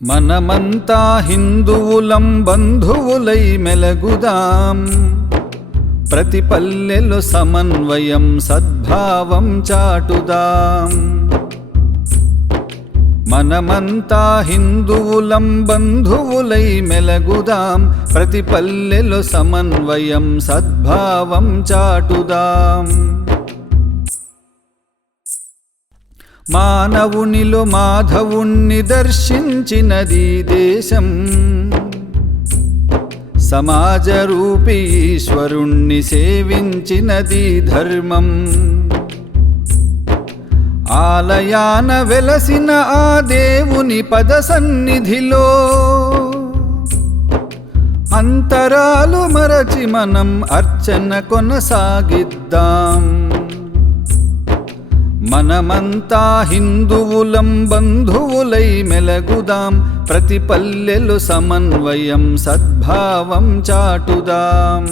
మనమంతా హిందువులం బంధువులై మెలగుదాం, ప్రతి పల్లెలో సమన్వయం సద్భావం చాటుదాం. మనమంతా హిందువులం బంధువులై మెలగుదాం, ప్రతి పల్లెలో సమన్వయం సద్భావం చాటుదాం. మానవునిలో మాధవుణ్ణి దర్శించినది దేశం, సమాజరూపి ఈశ్వరుణ్ణి సేవించినది ధర్మం. ఆలయాన వెలసిన ఆ దేవుని పద సన్నిధిలో అంతరాలు మరచి మనం అర్చన కొనసాగిద్దాం. మనమంతా హిందువులం బంధువులై మెలగుదాం, ప్రతి పల్లెలో సమన్వయం సద్భావం చాటుదాం.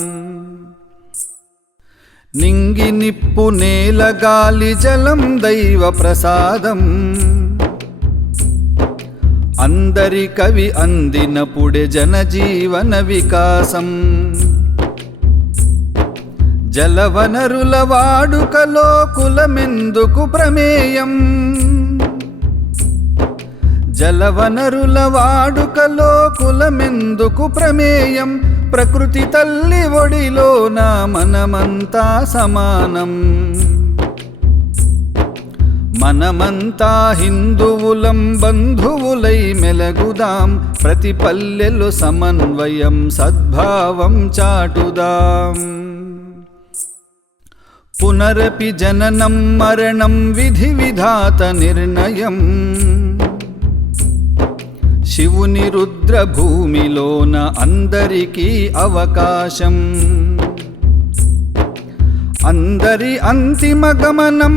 నింగి నిప్పు నేల గాలి జలం దైవ ప్రసాదం, అందరి కవి అందినప్పుడే జనజీవన వికాసం. జలవనరుల వాడుకలో కులమెందుకు ప్రమేయం, జలవనరుల వాడుకలో కులమెందుకు ప్రమేయం. ప్రకృతి తల్లి ఒడిలోన మనమంతా సమానం. మనమంతా హిందువులం బంధువులై మెలగుదాం, ప్రతి పల్లెలో సమన్వయం సద్భావం చాటుదాం. పునరపి జననం మరణం విధి విధాత నిర్ణయం, శివుని రుద్ర భూమిలోన అందరికీ అవకాశం. అందరి అంతిమ గమనం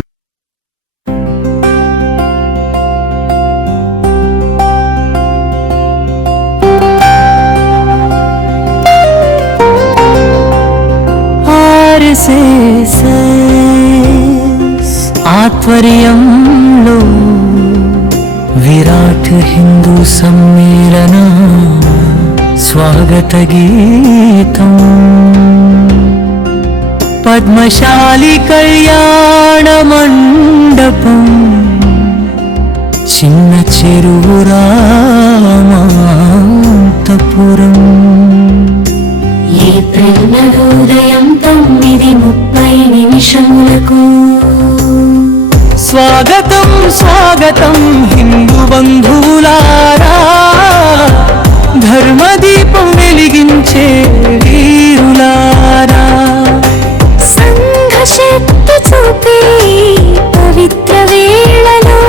ఆధ్వర్యంలో విరాట్ హిందూ సమ్మేళన స్వాగత గీతం. పద్మశాలి కళ్యాణ మండపం, చిన్న చెరువు రామాంతపురం. ఏప్రిల్ ఉదయం 9:30 స్వాగతం స్వాగతం హిందూ బంధువులారా, ధర్మదీపం వెలిగించే వీరులారా. సంఘశక్తి చూపే పవిత్ర వేళలో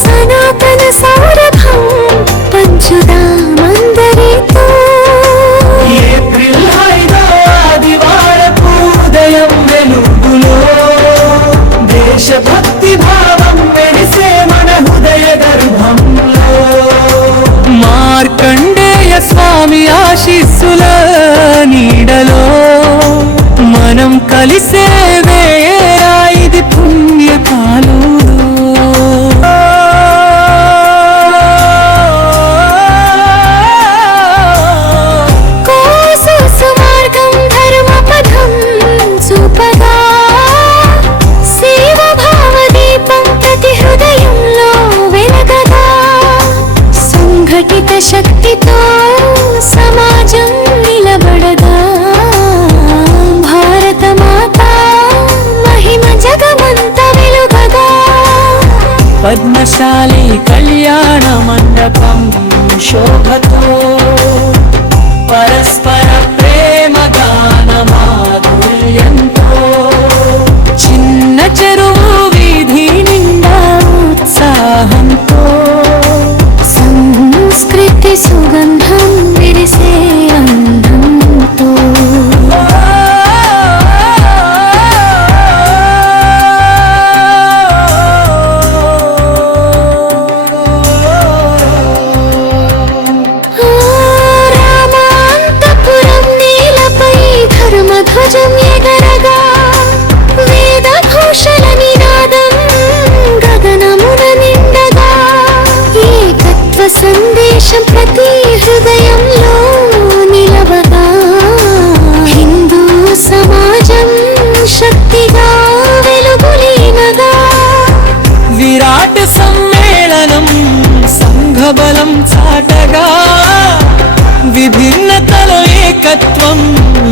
సనాతన సౌరభం పంచుదామందరితో. ఏప్రిల్ 5వ ఆదివారపు ఉదయం వెలుగులో దేశభక్తి భావం వెలిసే మన హృదయ గర్భంలో. మార్కండేయ స్వామి ఆశీస్సుల నీడలో మనం కలిసే వేళ ఇది పుణ్యకాలం. శక్తితో సమాజం నిలబడగా, భారత మాత మహిమ జగమంత వెలుగగా. పద్మశాలి కళ్యాణ మండపం శోభతో పరస్పర ప్రేమ గాన మాధుర్యంతో, చిన్న చెరువు వీధి నిండా ఉత్సాహంతో, సంస్కృతి సుగంధం విరిసే అందంతో. రామాంతపురం సందేశం ప్రతి హృదయంలో నిలవగా హిందూ సమాజం శక్తిగా వెలుగులీనగా విరాట్ సమ్మేళనం సంఘబలం చాటగా విభిన్నతలో ఏకత్వం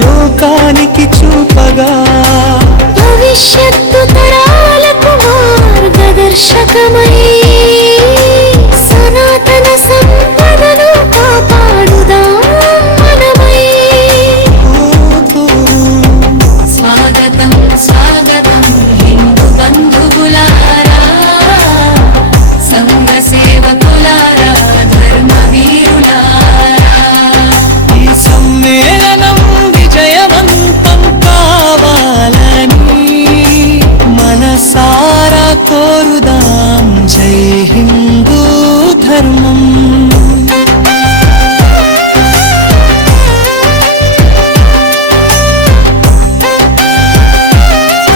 లోకానికి చూపగా భవిష్యత్తు తరాలకు మార్గదర్శకమై